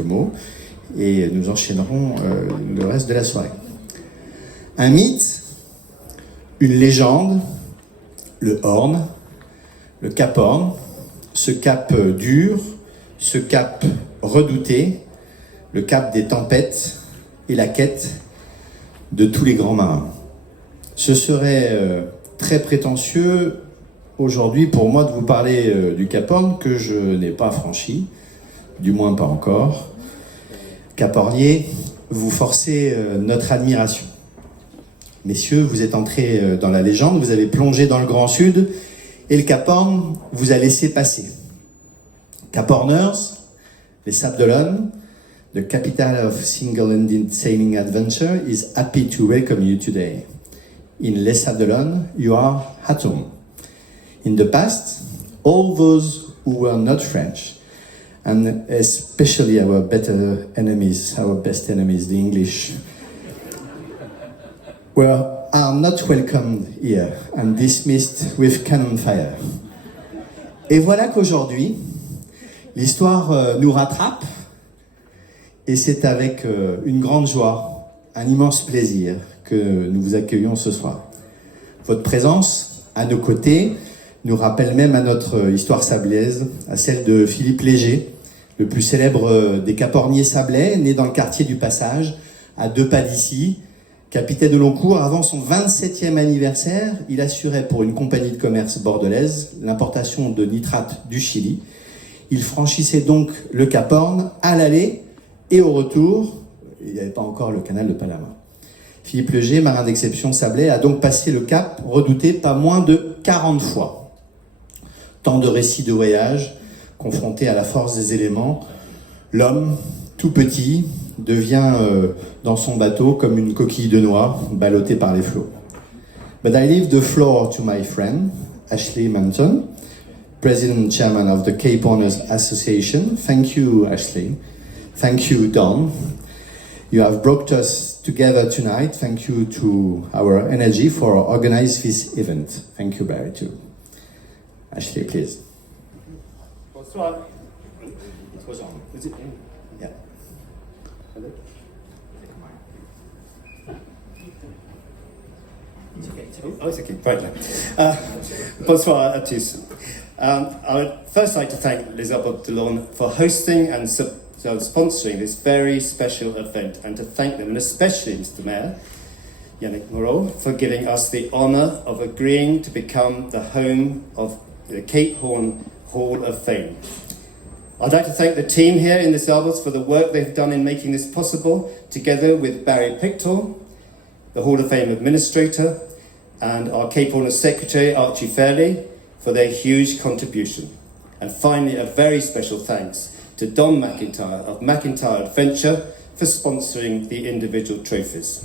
quelques mots et nous enchaînerons le reste de la soirée. Un mythe, une légende, le Horn, le Cap Horn, ce cap dur, ce cap redouté, le cap des tempêtes et la quête de tous les grands marins. Ce serait très prétentieux aujourd'hui pour moi de vous parler du Cap Horn que je n'ai pas franchi, du moins pas encore. Cap-Horniers, vous forcez notre admiration. Messieurs, vous êtes entrés dans la légende, vous avez plongé dans le Grand Sud et le Cap Horn vous a laissé passer. Cap-Horniers, les Sables-d'Olonne, the capital of single-ended sailing adventure, is happy to welcome you today. In Les Sables-d'Olonne, you are at home. In the past, all those who were not French, and especially our better enemies, our best enemies, the English, are not welcomed here and dismissed with cannon fire. Et voilà qu'aujourd'hui, l'histoire nous rattrape, et c'est avec une grande joie, un immense plaisir que nous vous accueillons ce soir. Votre présence à nos côtés nous rappelle même à notre histoire sablaise, à celle de Philippe Léger, le plus célèbre des Cap-Horniers sablais, né dans le quartier du Passage, à 2 pas d'ici. Capitaine de long cours, avant son 27e anniversaire, il assurait pour une compagnie de commerce bordelaise l'importation de nitrates du Chili. Il franchissait donc le Cap Horn à l'aller et au retour. Il n'y avait pas encore le canal de Panama. Philippe Léger, marin d'exception sablais, a donc passé le cap redouté pas moins de 40 fois. Tant de récits de voyage, confronté à la force des éléments, l'homme, tout petit, devient dans son bateau comme une coquille de noix ballottée par les flots. But I leave the floor to my friend, Ashley Manton, President and Chairman of the Cap-Horniers Association. Thank you, Ashley. Thank you, Don. You have brought us together tonight. Thank you to our energy for organizing this event. Thank you, Barry, too. Ashley, please. Bonsoir. It was on. Is it? Yeah. Hello? It's okay. Oh, it's okay. Right. Bonsoir à tous. I would first like to thank Les Sables-d'Olonne for hosting and sponsoring this very special event, and to thank them, and especially Mr. Mayor, Yannick Moreau, for giving us the honour of agreeing to become the home of the Cape Horn Hall of Fame. I'd like to thank the team here in the Sables for the work they've done in making this possible, together with Barry Pictor, the Hall of Fame administrator, and our Cape Horner secretary, Archie Fairley, for their huge contribution. And finally, a very special thanks to Don McIntyre of McIntyre Adventure for sponsoring the individual trophies.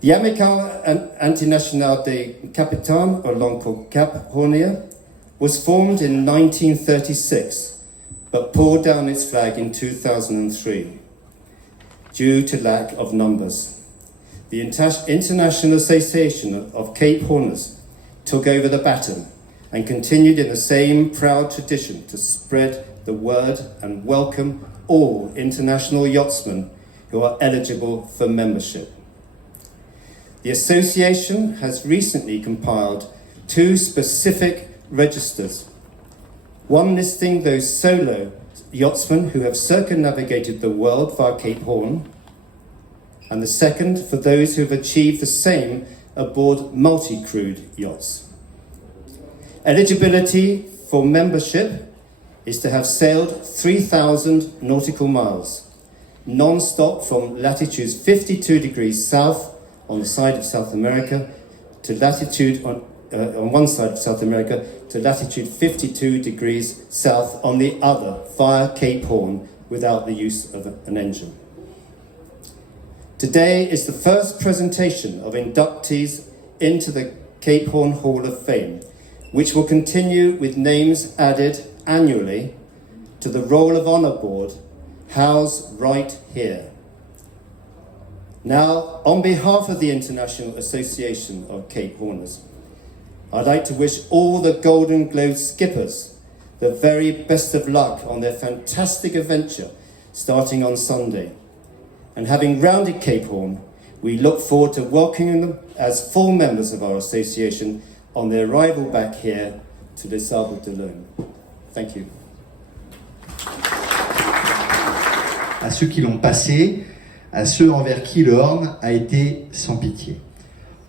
The Amicale Internationale des Capitaines, or long called Cap-Horniers, was formed in 1936, but pulled down its flag in 2003 due to lack of numbers. The International Association of Cape Horners took over the baton and continued in the same proud tradition to spread the word and welcome all international yachtsmen who are eligible for membership. The association has recently compiled 2 specific registers, one listing those solo yachtsmen who have circumnavigated the world via Cape Horn, and the second for those who have achieved the same aboard multi-crewed yachts. Eligibility for membership is to have sailed 3,000 nautical miles, non-stop from latitudes 52 degrees south on the side of South America to latitude on one side of South America to latitude 52 degrees south on the other via Cape Horn without the use of an engine. Today is the first presentation of inductees into the Cape Horn Hall of Fame, which will continue with names added annually to the Roll of Honour board housed right here. Now, on behalf of the International Association of Cape Horners, I'd like to wish all the Golden Globe skippers the very best of luck on their fantastic adventure starting on Sunday. And having rounded Cape Horn, we look forward to welcoming them as full members of our association on their arrival back here to the Sables-d'Olonne. Thank you. À ceux qui l'ont passé, à ceux envers qui le Horn a été sans pitié.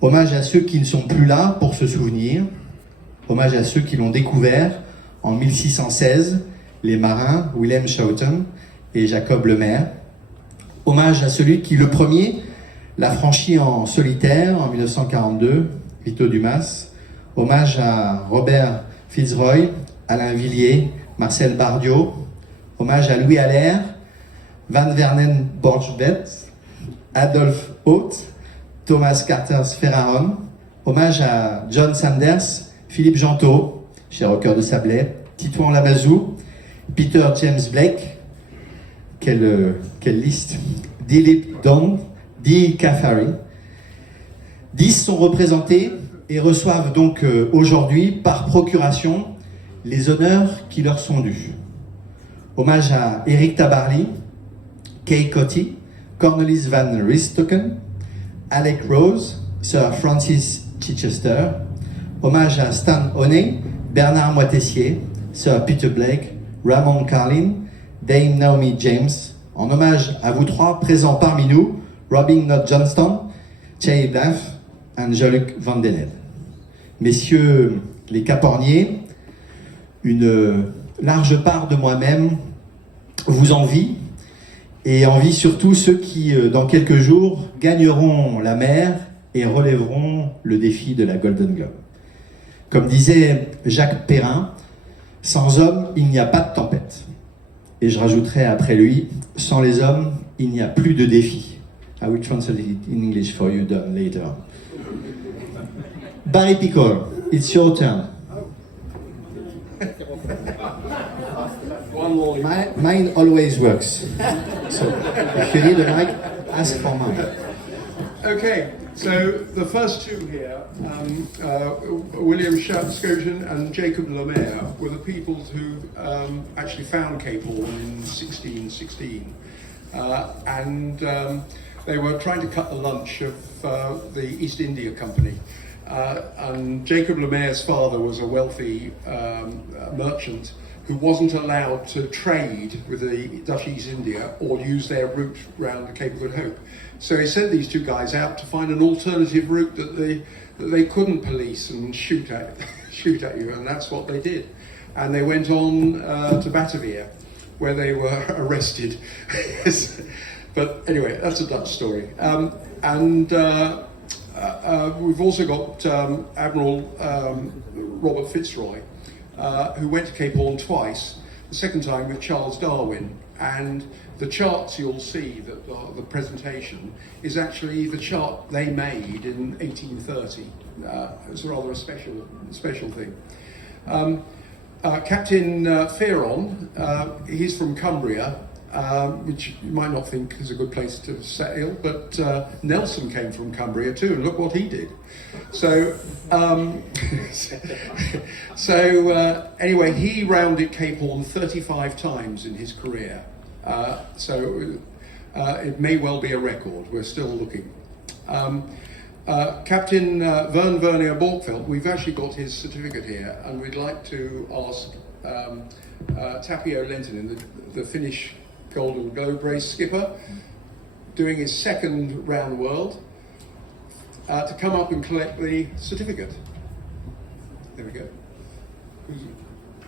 Hommage à ceux qui ne sont plus là pour se souvenir. Hommage à ceux qui l'ont découvert en 1616, les marins Wilhelm Schouten et Jacob Lemaire. Hommage à celui qui, le premier, l'a franchi en solitaire en 1942, Vito Dumas. Hommage à Robert Fitzroy, Alain Villiers, Marcel Bardot. Hommage à Louis Allaire, Van Vernen Borchbet, Adolphe Haute, Thomas Carter's Ferraron. Hommage à John Saunders, Philippe Jonto, cher au cœur de Sablé, Titouan Lamazou, Peter James Blake, quelle liste, Dilip Dong, Dee Caffari. 10 sont représentés et reçoivent donc aujourd'hui, par procuration, les honneurs qui leur sont dus. Hommage à Eric Tabaly, Kay Cotty, Cornelius Van Rieskoten, Alec Rose, Sir Francis Chichester. Hommage à Stan Honey, Bernard Moitessier, Sir Peter Blake, Ramon Carlin, Dame Naomi James. En hommage à vous trois présents parmi nous, Robin Knott Johnston, Chay Blaff et Jean-Luc Van Dened. Messieurs les Cap-Horniers, une large part de moi-même vous envie, et envie surtout ceux qui, dans quelques jours, gagneront la mer et relèveront le défi de la Golden Globe. Comme disait Jacques Perrin, sans hommes, il n'y a pas de tempête. Et je rajouterai après lui, sans les hommes, il n'y a plus de défi. I will translate it in English for you later. Barry Pickle, it's your turn. Mine always works. So if you need a mic, ask for mine. Okay, so the first two here, William Scoten and Jacob Lemaire, were the people who actually found Cape Horn in 1616. And they were trying to cut the lunch of the East India Company. And Jacob Lemaire's father was a wealthy merchant who wasn't allowed to trade with the Dutch East India or use their route round the Cape of Good Hope. So he sent these two guys out to find an alternative route that they couldn't police and shoot at you, and that's what they did. And they went on to Batavia, where they were arrested. But anyway, that's a Dutch story. We've also got Admiral Robert Fitzroy, who went to Cape Horn twice, the second time with Charles Darwin. And the charts you'll see, that the presentation, is actually the chart they made in 1830. It's rather a special thing. Captain Fearon, he's from Cumbria, which you might not think is a good place to sail, but Nelson came from Cumbria too, and look what he did. So, anyway, he rounded Cape Horn 35 times in his career. It may well be a record. We're still looking. Captain Vern Vernier Borkveld, we've actually got his certificate here, and we'd like to ask Tapio Lentinen, the Finnish Golden Globe race skipper, doing his second round the world, to come up and collect the certificate. There we go.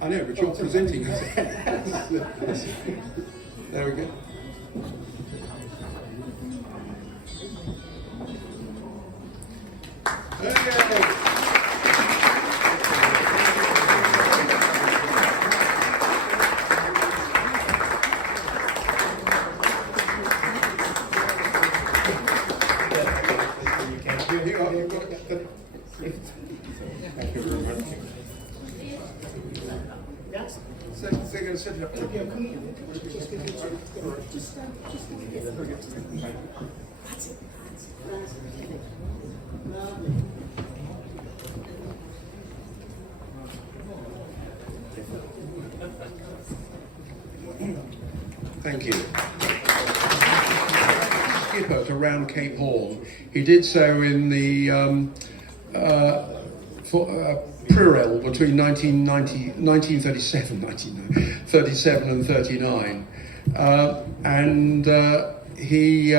I know, but you're presenting it. There we go. So they're going to set it up. Thank you. around Cape Horn. He did so in the Prirel between 1937 and 39. And he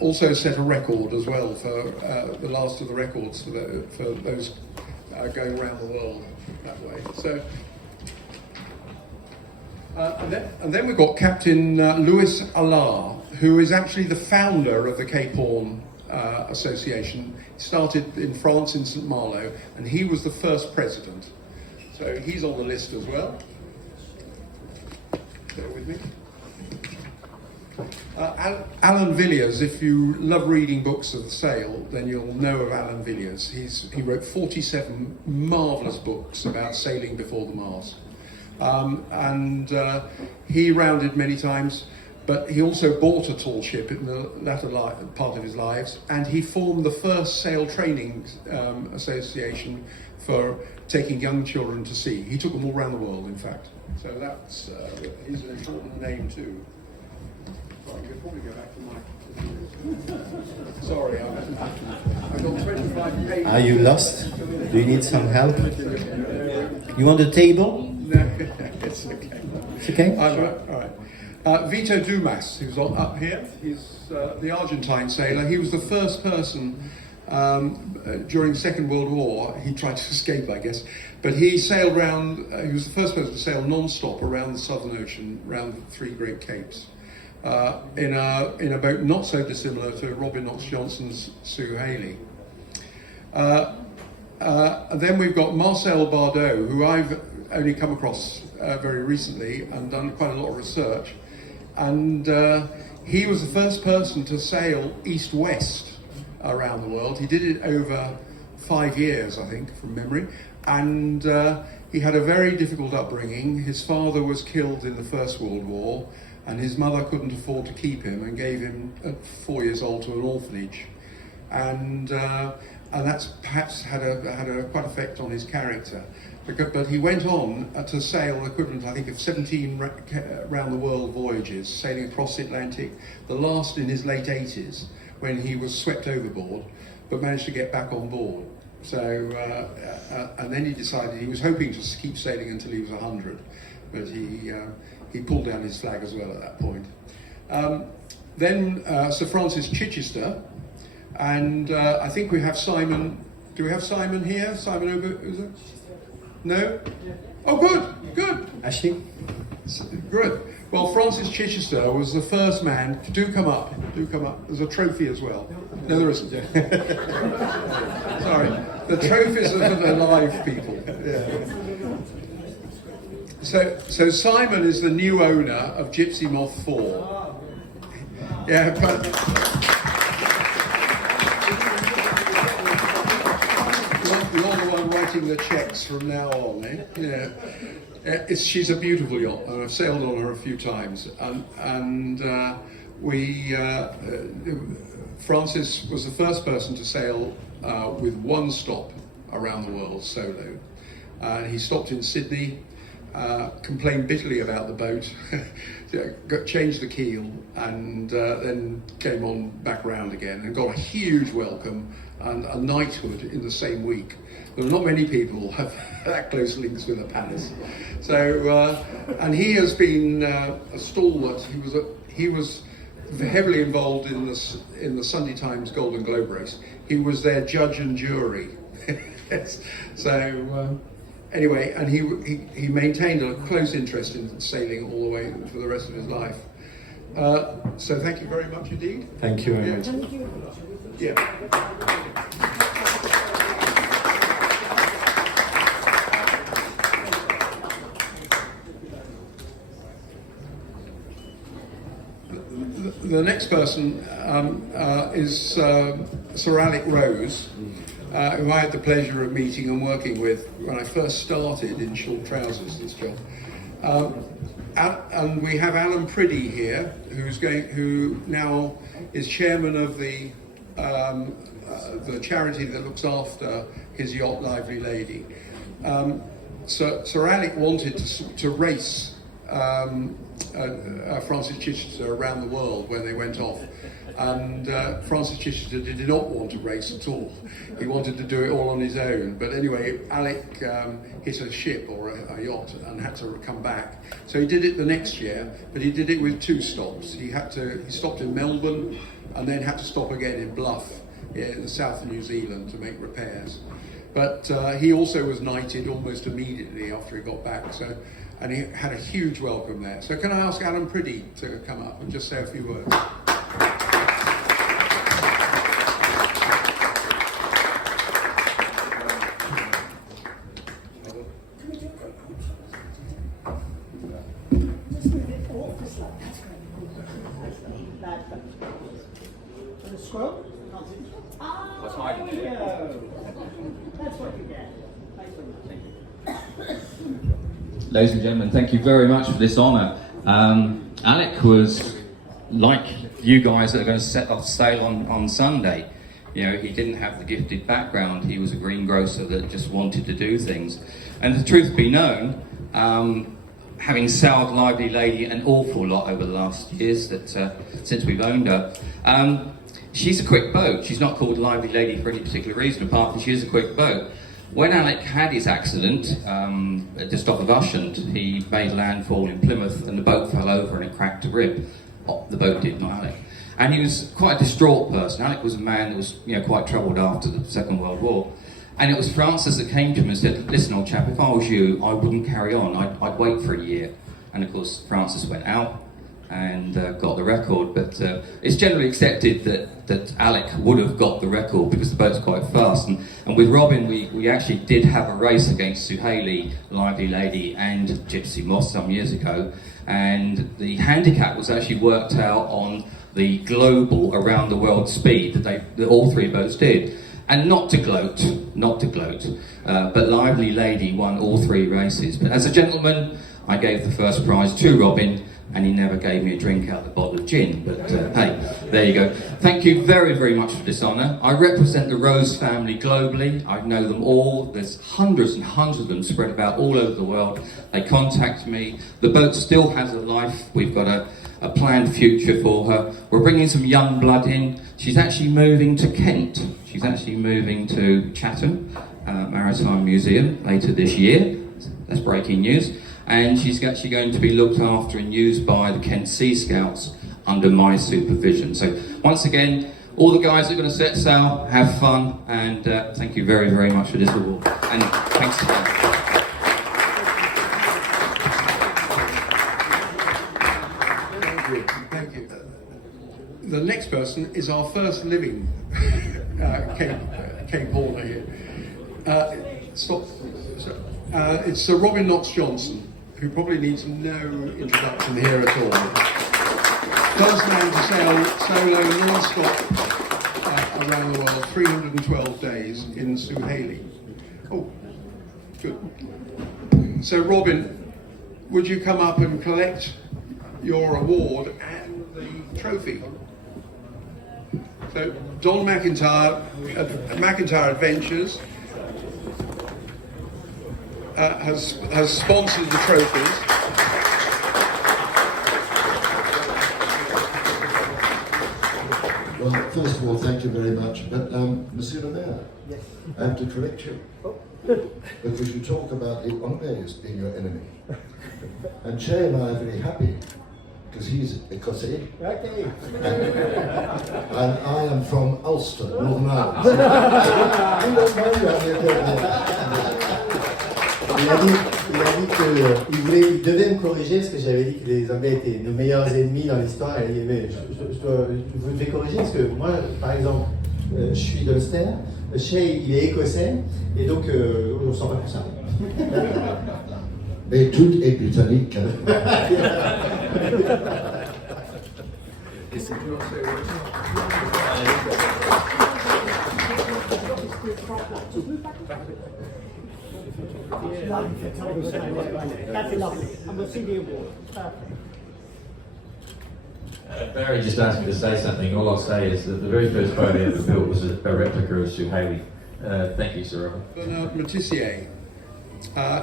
also set a record as well for the last of the records for those going around the world that way. So, and then we've got Captain Louis Allard, who is actually the founder of the Cape Horn Association. He started in France in St. Malo, and he was the first president. So he's on the list as well. Bear with me. Alan Villiers, if you love reading books of sail, then you'll know of Alan Villiers. He wrote 47 marvellous books about sailing before the mast. And he rounded many times, but he also bought a tall ship in the latter part of his lives, and he formed the first sail training association for taking young children to sea. He took them all around the world, in fact. So that's he's an important name too. Right, you could probably go back to my... Sorry, I've got 25 pages. Are you lost? Do you need some help? You want a table? No, it's okay. It's okay? All right. Vito Dumas, who's up here, he's the Argentine sailor. He was the first person during the Second World War. He tried to escape, I guess, but he sailed around. He was the first person to sail non-stop around the Southern Ocean, around the three Great Capes, in a boat not so dissimilar to Robin Knox Johnson's Sue Haley. And then we've got Marcel Bardot, who I've only come across very recently and done quite a lot of research. And he was the first person to sail east-west around the world. He did it over 5 years, I think, from memory. And he had a very difficult upbringing. His father was killed in the First World War, and his mother couldn't afford to keep him and gave him at 4 years old to an orphanage. And that's perhaps had a quite effect on his character. But he went on to sail equivalent, I think, of 17 round-the-world voyages, sailing across the Atlantic, the last in his late 80s, when he was swept overboard, but managed to get back on board. So, and then he decided he was hoping to keep sailing until he was 100, but he pulled down his flag as well at that point. Then Sir Francis Chichester, and I think we have Simon. Do we have Simon here? Simon Ober, is it? No? Oh, good. Ashley? Good. Well, Francis Chichester was the first man. Do come up. There's a trophy as well. No, there isn't. Sorry. The trophies are for the live people. Yeah. So Simon is the new owner of Gypsy Moth 4. Yeah, but... You're the one writing the checks from now on, eh? Yeah. She's a beautiful yacht, and I've sailed on her a few times. Francis was the first person to sail with one stop around the world solo. He stopped in Sydney, complained bitterly about the boat, changed the keel, and then came on back round again and got a huge welcome and a knighthood in the same week. There are not many people have that close links with a palace. So, and he has been a stalwart. He was heavily involved in the Sunday Times Golden Globe race. He was their judge and jury. So anyway, and he maintained a close interest in sailing all the way for the rest of his life. So thank you very much indeed. Thank you very much. Thank you. Yeah. The next person is Sir Alec Rose, who I had the pleasure of meeting and working with when I first started in short trousers, this job. And we have Alan Priddy here, who now is chairman of the charity that looks after his yacht, Lively Lady. Sir Alec wanted to race Francis Chichester around the world when they went off. And Francis Chichester did not want to race at all. He wanted to do it all on his own. But anyway, Alec hit a ship or a yacht and had to come back. So he did it the next year, but he did it with 2 stops. He stopped in Melbourne and then had to stop again in Bluff, in the south of New Zealand, to make repairs. But he also was knighted almost immediately after he got back. And he had a huge welcome there. So can I ask Alan Priddy to come up and just say a few words? Ladies and gentlemen, thank you very much for this honour. Alec was like you guys that are going to set off sail on Sunday. You know, he didn't have the gifted background. He was a greengrocer that just wanted to do things. And the truth be known, having sailed Lively Lady an awful lot over the last years that since we've owned her, she's a quick boat. She's not called Lively Lady for any particular reason, apart from she is a quick boat. When Alec had his accident, just off of Ushant, he made landfall in Plymouth and the boat fell over and it cracked a rib. Oh, the boat did, not Alec. And he was quite a distraught person. Alec was a man that was, quite troubled after the Second World War. And it was Francis that came to him and said, "Listen, old chap, if I was you, I wouldn't carry on. I'd wait for a year." And of course, Francis went out and got the record. But it's generally accepted that Alec would have got the record because the boat's quite fast. And with Robin, we actually did have a race against Suhaili, Lively Lady, and Gypsy Moss some years ago. And the handicap was actually worked out on the global around the world speed that all 3 boats did. And not to gloat, but Lively Lady won all 3 races. But as a gentleman, I gave the first prize to Robin, and he never gave me a drink out of the bottle of gin. But hey, there you go. Thank you very, very much for this honour. I represent the Rose family globally. I know them all. There's hundreds and hundreds of them spread about all over the world. They contact me. The boat still has a life. We've got a planned future for her. We're bringing some young blood in. She's actually moving to Kent. She's actually moving to Chatham Maritime Museum later this year. That's breaking news. And she's actually going to be looked after and used by the Kent Sea Scouts under my supervision. So once again, all the guys that are going to set sail, have fun, and thank you very, very much for this award. And thanks again. Thank you. The next person is our first living Cape Horner here. It's Sir Robin Knox Johnson, who probably needs no introduction here at all. First man to sail solo non-stop around the world, 312 days in Suhaili. Oh, good. So Robin, would you come up and collect your award and the trophy? So Don McIntyre Adventures has sponsored the trophies. Well, first of all, thank you very much. But Monsieur le Maire, yes. I have to correct you. Oh. Because you talk about the Anglais being your enemy. And Che and I are very happy because he's Écossais. Okay. And I am from Ulster, Northern Ireland. Il a dit qu'il devait me corriger parce que j'avais dit que les Anglais étaient nos meilleurs ennemis dans l'histoire. Et mais vous devez corriger parce que moi, par exemple, je suis d'Ulster, Shay il est écossais et donc on ne sent pas tout ça. Mais tout est britannique. That's lovely. And we'll see the award. Barry just asked me to say something. All I'll say is that the very first boat I ever built was a replica of Suhaili. Thank you, Sir Robert. Bernard Matissier.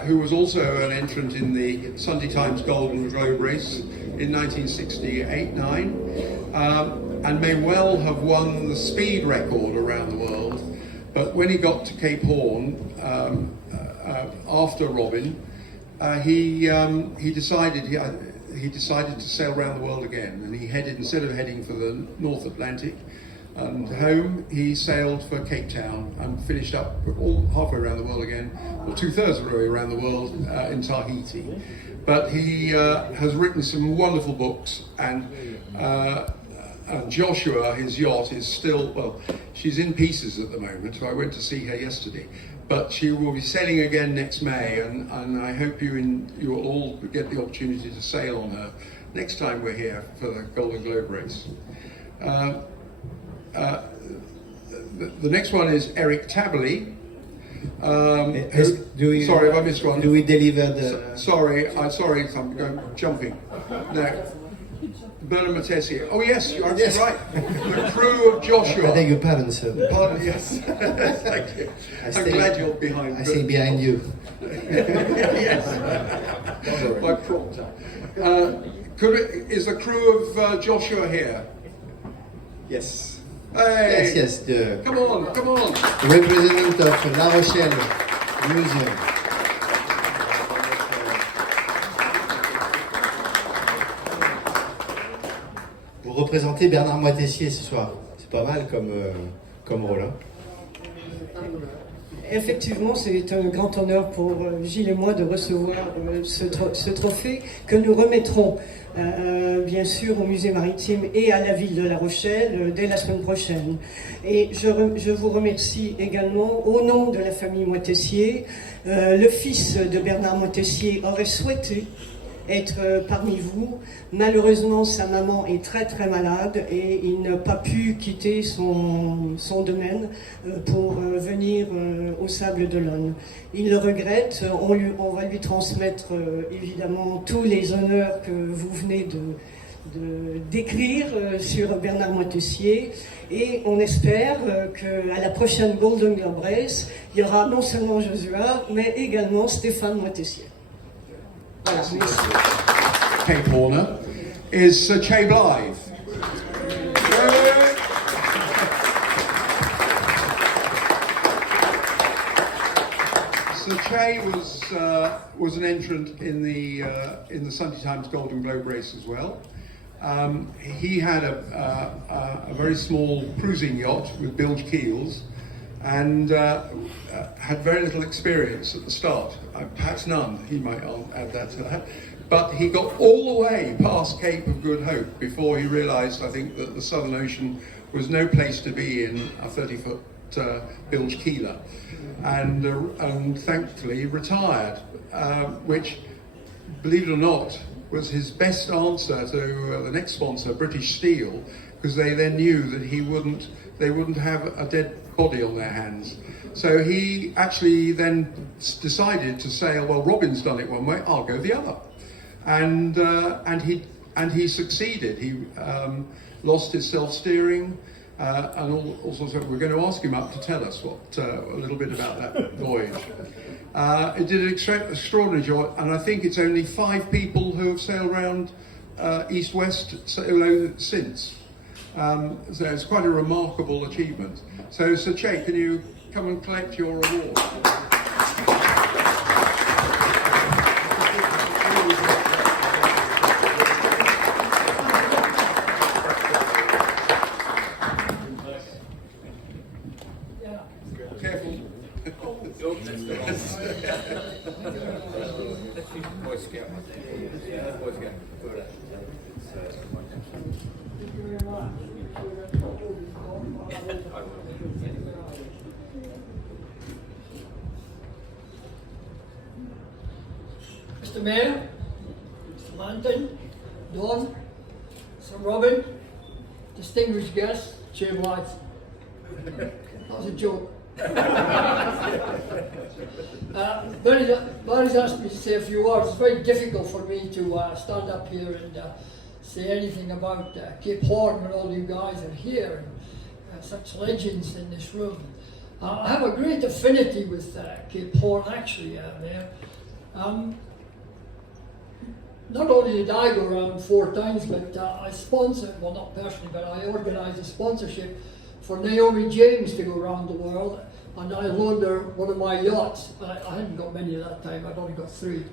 who was also an entrant in the Sunday Times Golden Globe race in 1968-9, and may well have won the speed record around the world. But when he got to Cape Horn after Robin, he decided to sail around the world again, and he headed, instead of heading for the North Atlantic and home, he sailed for Cape Town and finished up all halfway around the world again, or 2/3 of the way around the world in Tahiti. But he has written some wonderful books, and Joshua, his yacht, is still, well, she's in pieces at the moment. I went to see her yesterday, but she will be sailing again next May, and I hope you'll all get the opportunity to sail on her next time we're here for the Golden Globe race. The next one is Eric Tabley. Sorry if I missed one. Do we deliver the... Sorry, I'm jumping. No. Bernard Matessier. Oh yes, you're absolutely right. The crew of Joshua. I beg your pardon, sir. Pardon, yes. Thank you. I'm glad you're behind. I stay behind you. Yes. My prompter. Is the crew of Joshua here? Yes. Hey. Yes. Come on. Representative of La Rochelle Museum. Vous représentez Bernard Moitessier ce soir. C'est pas mal comme rôle. Hein? Effectivement, c'est un grand honneur pour Gilles et moi de recevoir ce trophée que nous remettrons bien sûr au musée maritime et à la ville de La Rochelle dès la semaine prochaine. Et je vous remercie également au nom de la famille Moitessier. Le fils de Bernard Moitessier aurait souhaité être parmi vous. Malheureusement, sa maman est très très malade et il n'a pas pu quitter son domaine pour venir aux Sables-d'Olonne. Il le regrette. On va lui transmettre évidemment tous les honneurs que vous venez d'écrire sur Bernard Moitessier, et on espère qu'à la prochaine Golden Globe Race, il y aura non seulement Joshua, mais également Stéphane Moitessier. Voilà, merci. Cape Horner is Sir Tabley. Sir Che was an entrant in the Sunday Times Golden Globe race as well. He had a very small cruising yacht with bilge keels, and had very little experience at the start, perhaps none, he might add that to that. But he got all the way past Cape of Good Hope before he realised, I think, that the Southern Ocean was no place to be in a 30-foot bilge keeler, and thankfully retired, which, believe it or not, was his best answer to the next sponsor, British Steel, because they then knew that they wouldn't have a dead body on their hands. So he actually then decided to sail, well, Robin's done it one way, I'll go the other. And he succeeded. He lost his self-steering, and all sorts of. We're going to ask him up to tell us a little bit about that voyage. It did an extraordinary job, and I think it's only 5 people who have sailed around east-west since. So it's quite a remarkable achievement. So Sir Che, can you come and collect your award? Careful. Mr. Mayor, Mr. Lantern, Dawn, Sir Robin, distinguished guests, Chair White. That was a joke. Barry's asked me to say a few words. It's very difficult for me to stand up here and say anything about Cape Horn when all you guys are here, and such legends in this room. I have a great affinity with Cape Horn, actually, there. Not only did I go around 4 times, but I sponsored, well, not personally, but I organised a sponsorship for Naomi James to go around the world, and I loaned her one of my yachts. I hadn't got many at that time, I'd only got 3.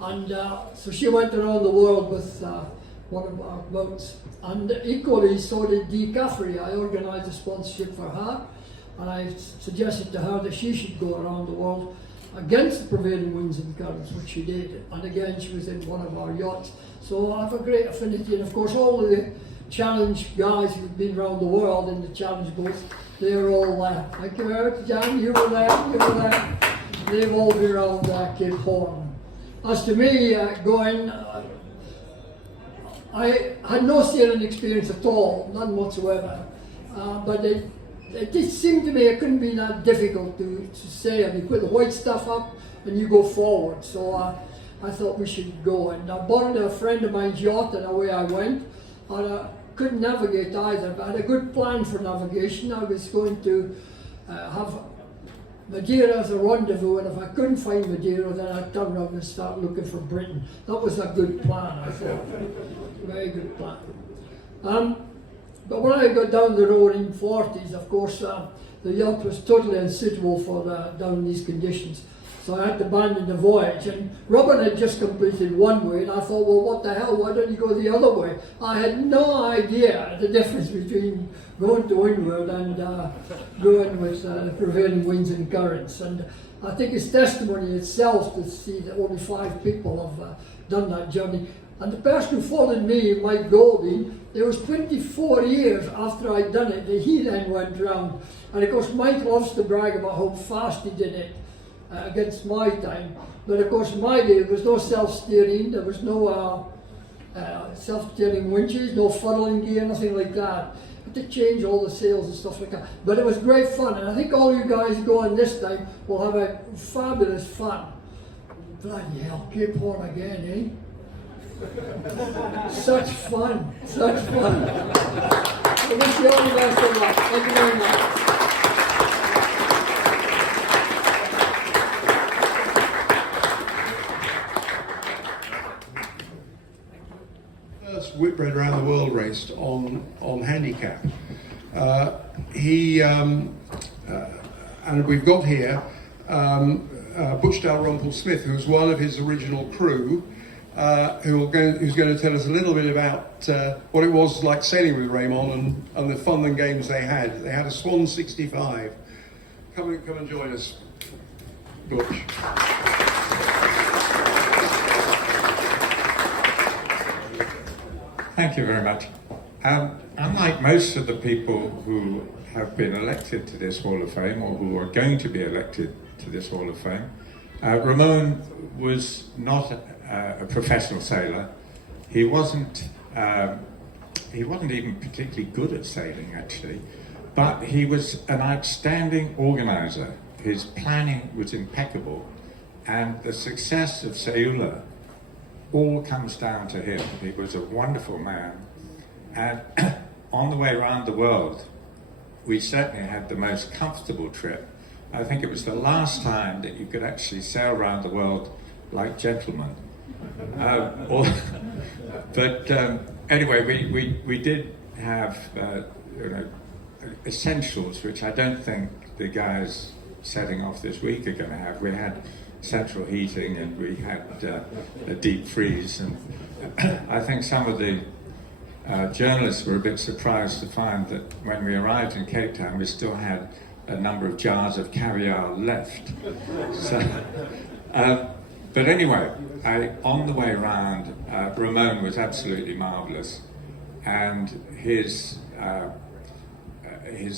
And so she went around the world with one of our boats. And equally, so did Dee Caffery. I organised a sponsorship for her, and I suggested to her that she should go around the world against the prevailing winds and currents, which she did. And again, she was in one of our yachts. So I have a great affinity, and of course all of the challenge guys who've been around the world in the challenge boats, they're all there. Thank you very much, Jan, you were there. They've all been around Cape Horn. As to me going, I had no sailing experience at all, none whatsoever. But it did seem to me it couldn't be that difficult to sail. You put the white stuff up and you go forward. So I thought we should go. And I borrowed a friend of mine's yacht and away I went. And I couldn't navigate either, but I had a good plan for navigation. I was going to have Madeira as a rendezvous, and if I couldn't find Madeira, then I'd turn around and start looking for Britain. That was a good plan, I thought. Very good plan. But when I got down the roaring 40s, of course, the yacht was totally unsuitable for down these conditions. So I had to abandon the voyage. And Robin had just completed one way, and I thought, well, what the hell, why don't you go the other way? I had no idea the difference between going to windward and going with the prevailing winds and currents. And I think it's testimony itself to see that only 5 people have done that journey. And the person who followed me, Mike Goldie, it was 24 years after I'd done it that he then went round. And of course, Mike loves to brag about how fast he did it against my time. But of course, in my day, there was no self-steering, there was no self-steering winches, no funnelling gear, nothing like that. Had to change all the sails and stuff like that. But it was great fun, and I think all you guys going this time will have a fabulous fun. Bloody hell, Cape Horn again, eh? Such fun, such fun. I wish you all the best of luck. Thank you very much. First Whitbread Around the World race on handicap. And we've got here Butch Dalrymple Smith, who was one of his original crew, who's going to tell us a little bit about what it was like sailing with Raymond and the fun and games they had. They had a Swan 65. Come and join us, Butch. Thank you very much. Unlike most of the people who have been elected to this Hall of Fame, or who are going to be elected to this Hall of Fame, Ramon was not a professional sailor. He wasn't even particularly good at sailing, actually, but he was an outstanding organizer. His planning was impeccable, and the success of Sayula all comes down to him. He was a wonderful man, and on the way around the world, we certainly had the most comfortable trip. I think it was the last time that you could actually sail around the world like gentlemen. Anyway, we did have essentials, which I don't think the guys setting off this week are going to have. We had central heating, and we had a deep freeze, and I think some of the journalists were a bit surprised to find that when we arrived in Cape Town, we still had a number of jars of caviar left. So, but anyway, on the way around, Ramon was absolutely marvellous, and his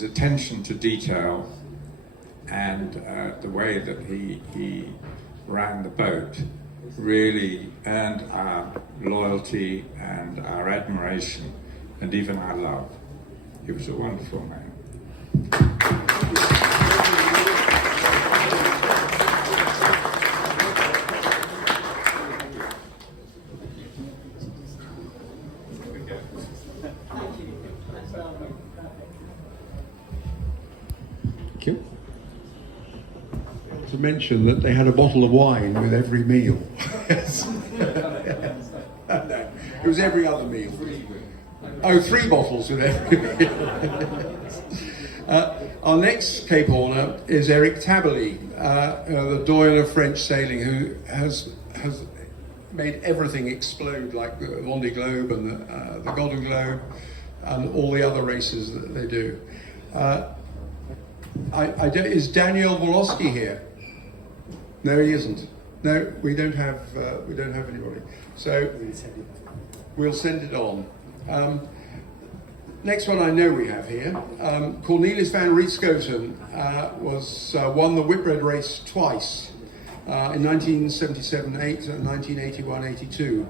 attention to detail and the way that he ran the boat really earned our loyalty and our admiration and even our love. He was a wonderful man. Thank you. mention that they had a bottle of wine with every meal. No, it was every other meal. Oh, 3 bottles with every meal. Our next Cape Horner is Eric Tabaly, the doyen of French sailing, who has made everything explode, like the Vendée Globe and the Golden Globe and all the other races that they do. Is Daniel Wolowski here? No, he isn't. No, we don't have anybody. So we'll send it on. Next one I know we have here, Cornelius Van Rieskoten won the Whitbread race twice, in 1977-8 and 1981-82.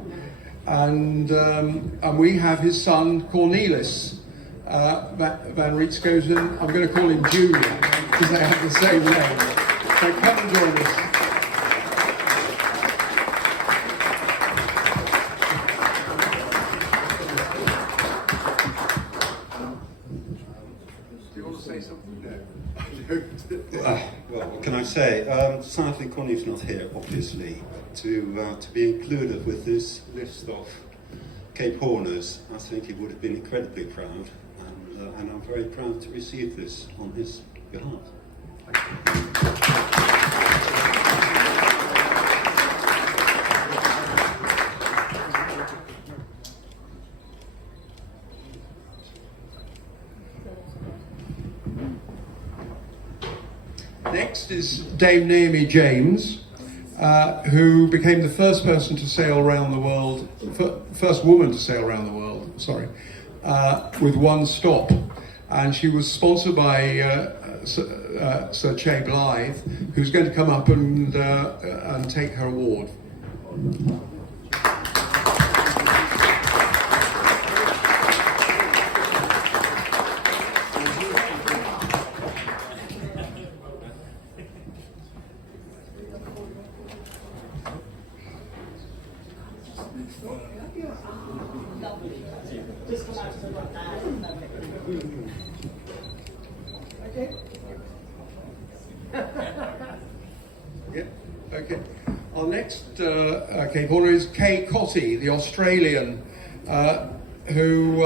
And we have his son Cornelius Van Rieskoten. I'm going to call him Junior because they have the same name. So come and join us. Well, what can I say? Sadly, Connie's not here, obviously, to be included with this list of Cape Horners. I think he would have been incredibly proud, and I'm very proud to receive this on his behalf. Next is Dame Naomi James, who became the first person to sail around the world, first woman to sail around the world, with one stop. And she was sponsored by Sir Che Blythe, who's going to come up and take her award. Okay. Our next Cape Horner is Kay Cotty, the Australian, who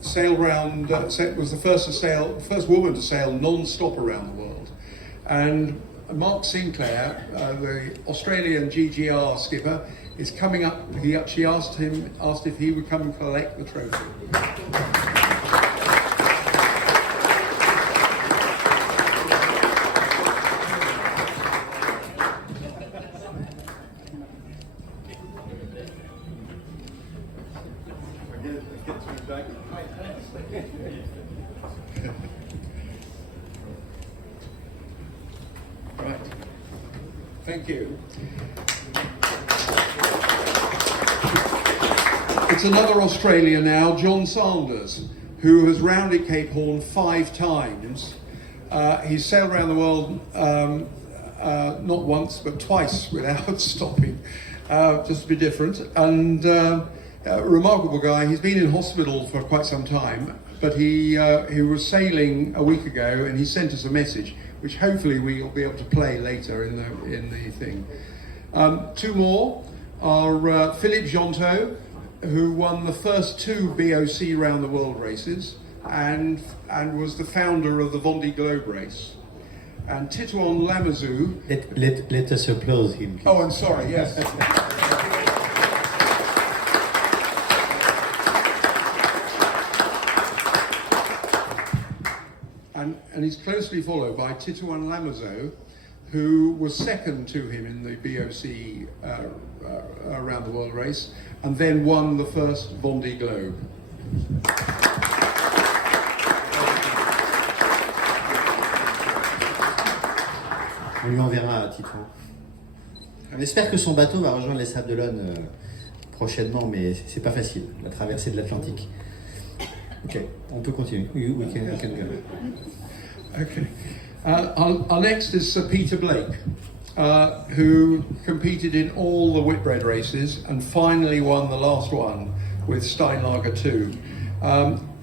sailed around. Was the first woman to sail non-stop around the world, and Mark Sinclair, the Australian GGR skipper, is coming up. She asked if he would come and collect the trophy. Right. Thank you. It's another Australian now, John Saunders, who has rounded Cape Horn 5 times. He's sailed around the world not once but twice without stopping, just to be different. And a remarkable guy. He's been in hospital for quite some time, but he was sailing a week ago, and he sent us a message, which hopefully we'll be able to play later in the thing. 2 more are Philip Jonto, who won the first 2 BOC round the world races and was the founder of the Vendée Globe race. And Titouan Lamazou. Let us applaud him, please. Oh, I'm sorry, yes. And he's closely followed by Titouan Lamazou, who was second to him in the BOC around the world race, and then won the first Vendée Globe. On lui enverra à Titouan. On espère que son bateau va rejoindre les Sables-d'Olonne prochainement, mais c'est pas facile, la traversée de l'Atlantique. Ok, on peut continuer. We can go. Okay. Our next is Sir Peter Blake, who competed in all the Whitbread races and finally won the last one with Steinlager 2.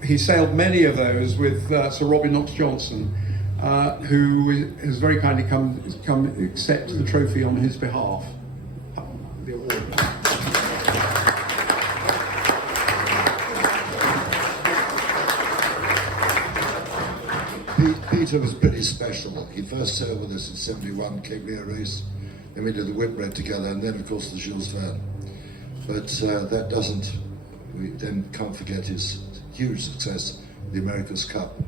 He sailed many of those with Sir Robin Knox Johnson, who has very kindly come accept the trophy on his behalf. The award. Peter was pretty special. He first sailed with us in '71, Cape-Horniers race, then we did the Whitbread together, and then of course the Jules Verne. But that doesn't, we then can't forget his huge success, the America's Cup.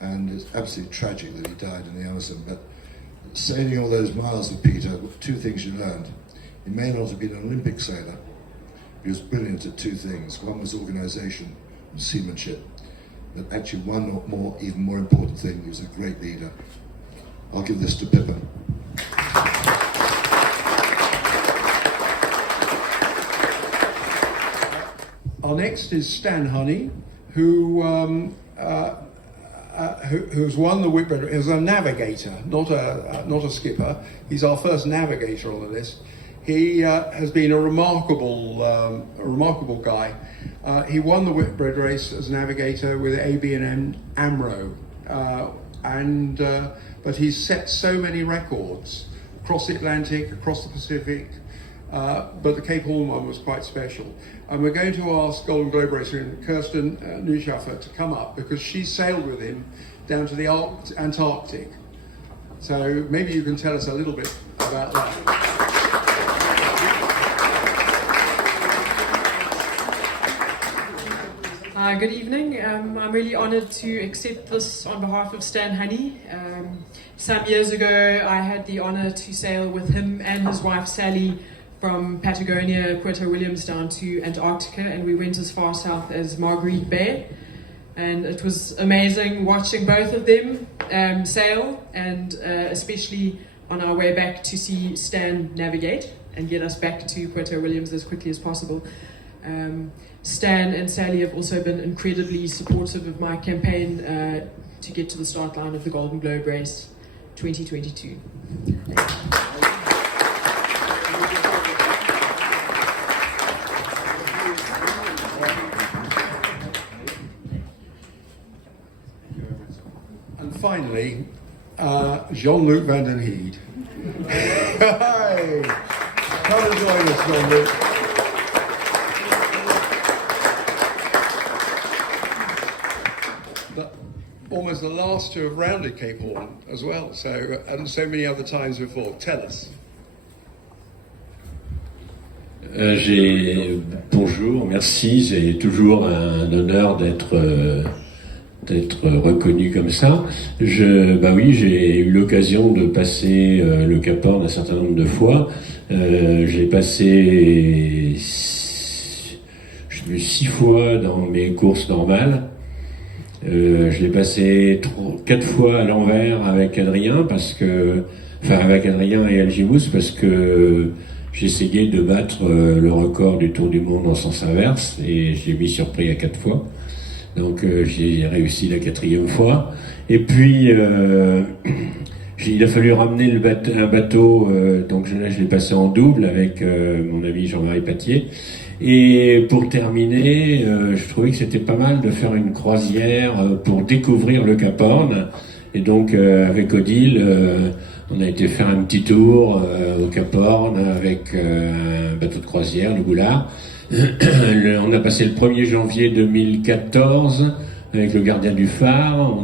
And it's absolutely tragic that he died in the Amazon, but sailing all those miles with Peter, two things you learned. He may not have been an Olympic sailor, he was brilliant at two things. One was organisation and seamanship. But actually one more, even more important thing, he was a great leader. I'll give this to Pippa. Our next is Stan Honey, who's won the Whitbread as a navigator, not a skipper. He's our first navigator on the list. He has been a remarkable guy. He won the Whitbread race as navigator with AB&M Amro, but he's set so many records across the Atlantic, across the Pacific, but the Cape Horn one was quite special. And we're going to ask Golden Globe racer Kirsten Neuschaffer to come up because she sailed with him down to the Antarctic. So maybe you can tell us a little bit about that. Good evening. I'm really honoured to accept this on behalf of Stan Honey. Some years ago, I had the honour to sail with him and his wife Sally from Patagonia, Puerto Williams down to Antarctica, and we went as far south as Marguerite Bay. And it was amazing watching both of them sail, and especially on our way back to see Stan navigate and get us back to Puerto Williams as quickly as possible. Stan and Sally have also been incredibly supportive of my campaign to get to the start line of the Golden Globe race 2022. And finally, Jean-Luc Van den Heede. Hey! Come and join us, Jean-Luc. Almost the last to have rounded Cape Horn as well, and so many other times before. Tell us. Bonjour, merci. C'est toujours un honneur d'être reconnu comme ça. Oui, j'ai eu l'occasion de passer le Cap-Horn un certain nombre de fois. J'ai passé 6 fois dans mes courses normales. Je l'ai passé 4 fois à l'envers avec Adrien avec Adrien et Algibus parce que j'essayais de battre le record du Tour du Monde en sens inverse et j'ai mis surpris à 4 fois. Donc j'ai réussi la 4e fois. Et puis il a fallu ramener un bateau, donc je l'ai passé en double avec mon ami Jean-Marie Patier. Et pour terminer, je trouvais que c'était pas mal de faire une croisière pour découvrir le Cap-Horn. Et donc avec Odile, on a été faire un petit tour au Cap-Horn avec un bateau de croisière, le Goulard. On a passé le 1er janvier 2014 avec le gardien du phare.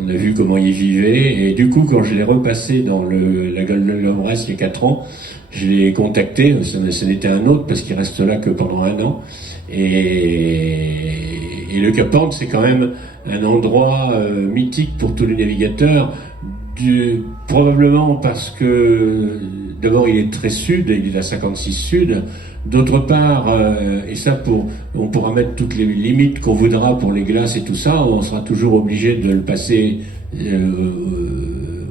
On a vu comment il vivait. Et du coup, quand je l'ai repassé dans la Golden Globe Race il y a 4 ans, je l'ai contacté, ce n'était un autre parce qu'il reste là que pendant 1 an. Et le Cap-Horn, c'est quand même un endroit mythique pour tous les navigateurs, probablement parce que d'abord il est très sud, il est à 56 sud. D'autre part, et ça on pourra mettre toutes les limites qu'on voudra pour les glaces et tout ça, on sera toujours obligé de le passer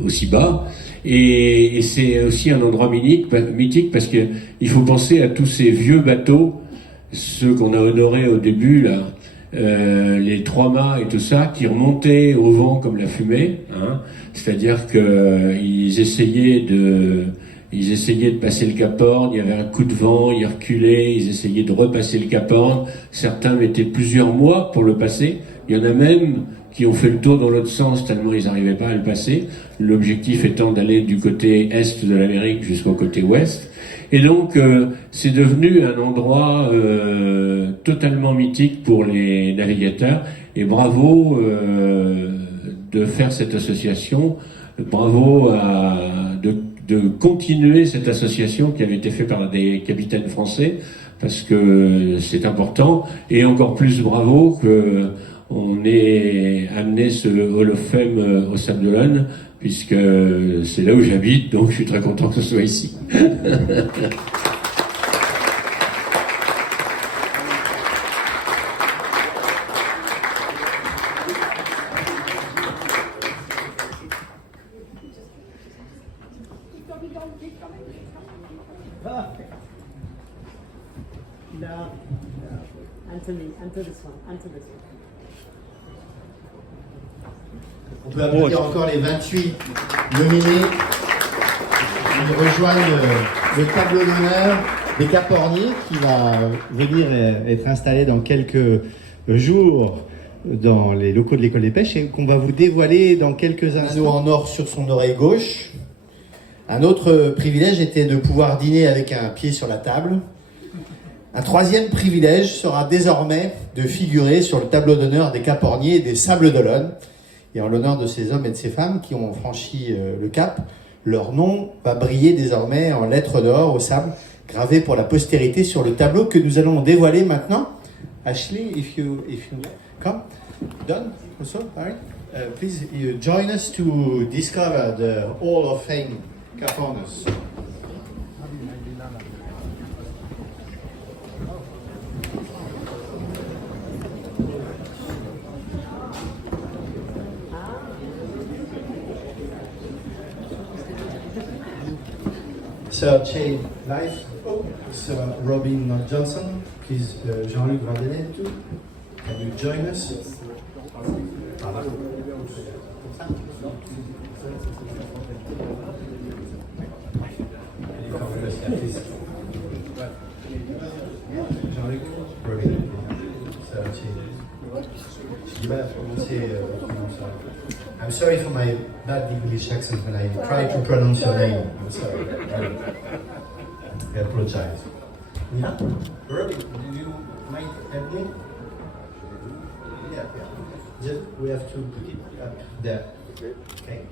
aussi bas. Et c'est aussi un endroit mythique parce que il faut penser à tous ces vieux bateaux, ceux qu'on a honorés au début là, les 3 mâts et tout ça, qui remontaient au vent comme la fumée, hein. C'est-à-dire que ils essayaient de passer le Cap-Horn, il y avait un coup de vent, ils reculaient, ils essayaient de repasser le Cap-Horn. Certains mettaient plusieurs mois pour le passer. Il y en a même qui ont fait le tour dans l'autre sens tellement ils n'arrivaient pas à le passer. L'objectif étant d'aller du côté est de l'Amérique jusqu'au côté ouest. Et donc, c'est devenu un endroit totalement mythique pour les navigateurs. Et bravo de faire cette association. Bravo de continuer cette association qui avait été faite par des capitaines français, parce que c'est important. Et encore plus bravo que on ait amené ce Hall of Fame au Sables-d'Olonne, puisque c'est là où j'habite, donc je suis très content que ce soit ici. On peut applaudir encore les 28 nominés qui rejoignent le tableau d'honneur des Cap-Horniers qui va venir être installé dans quelques jours dans les locaux de l'école des pêches et qu'on va vous dévoiler dans quelques instants. En or sur son oreille gauche. Un autre privilège était de pouvoir dîner avec un pied sur la table. Un troisième privilège sera désormais de figurer sur le tableau d'honneur des Cap-Horniers et des Sables-d'Olonne. Et en l'honneur de ces hommes et de ces femmes qui ont franchi le cap, leur nom va briller désormais en lettres d'or au sable, gravé pour la postérité sur le tableau que nous allons dévoiler maintenant. Ashley, if you come. Don, also, all right. Please join us to discover the Hall of Fame Cap-Horniers. Sir Chain Life, Sir Robin Johnson, please Jean-Luc Vandenet too. Can you join us? Jean-Luc, Robin, Sir Chain. I'm sorry for my bad English accent when I try to pronounce your name. I'm sorry. I apologize. Yeah? Robin, do you mind help me? Yeah. Just, we have to put it up there. Okay.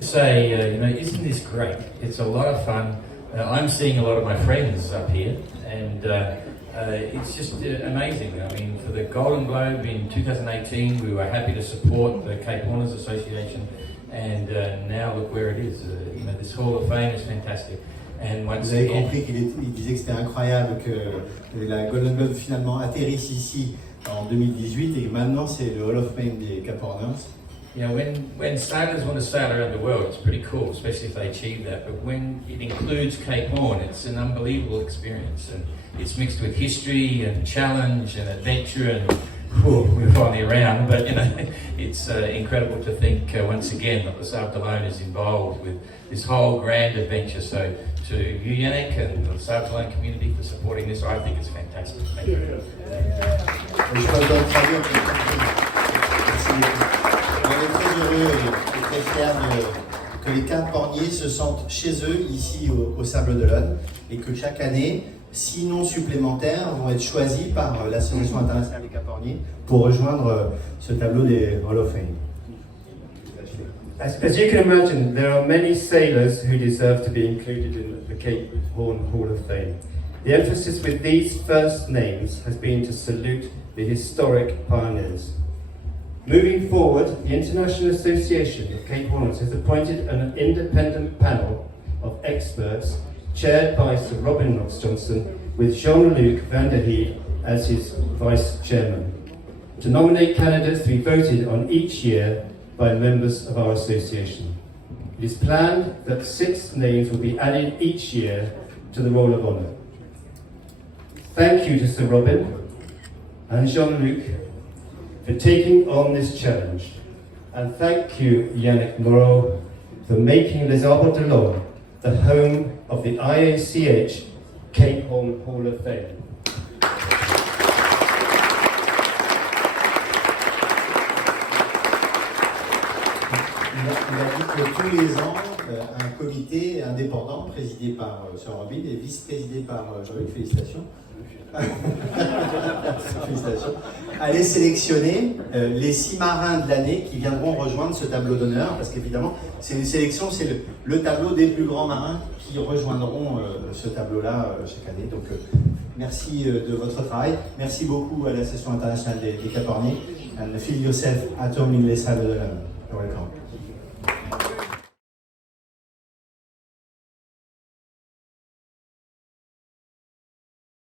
Say, isn't this great? It's a lot of fun. I'm seeing a lot of my friends up here, and it's just amazing. I mean, for the Golden Globe in 2018, we were happy to support the Cap-Horniers Association, and now look where it is. This Hall of Fame is fantastic. And once Vous avez again, compris qu'il disait que c'était incroyable que la Golden Globe finalement atterrisse ici en 2018 et maintenant c'est le Hall of Fame des Cap-Horniers. When sailors want to sail around the world, it's pretty cool, especially if they achieve that. But when it includes Cape Horn, it's an unbelievable experience, and it's mixed with history and challenge and adventure. And we're finally around, but it's incredible to think once again that the Sables-d'Olonne is involved with this whole grand adventure. So to you, Yannick, and the Sables-d'Olonne community for supporting this, I think it's fantastic. Thank you. On est très heureux et très fiers que les Cap-Horniers se sentent chez eux ici au Sables-d'Olonne et que chaque année, 6 noms supplémentaires vont être choisis par l'Association internationale des Cap-Horniers pour rejoindre ce tableau des Hall of Fame. As you can imagine, there are many sailors who deserve to be included in the Cape Horn Hall of Fame. The emphasis with these first names has been to salute the historic pioneers. Moving forward, the International Association of Cape Horniers has appointed an independent panel of experts chaired by Sir Robin Knox-Johnson with Jean-Luc Van der Heide as his vice chairman, to nominate candidates to be voted on each year by members of our association. It is planned that 6 names will be added each year to the Roll of Honour. Thank you to Sir Robin and Jean-Luc for taking on this challenge. And thank you, Yannick Moreau, for making Les Sables-d'Olonne the home of the IACH Cape Horn Hall of Fame. Il a dit que tous les ans, un comité indépendant présidé par Sir Robin et vice-présidé par Jean-Luc, félicitations, félicitations, allait sélectionner les 6 marins de l'année qui viendront rejoindre ce tableau d'honneur, parce qu'évidemment, c'est une sélection, c'est le tableau des plus grands marins qui rejoindront ce tableau-là chaque année. Donc, merci de votre travail. Merci beaucoup à l'Association internationale des Cap-Horniers. And feel yourself at home in Les Sables-d'Olonne. You're welcome.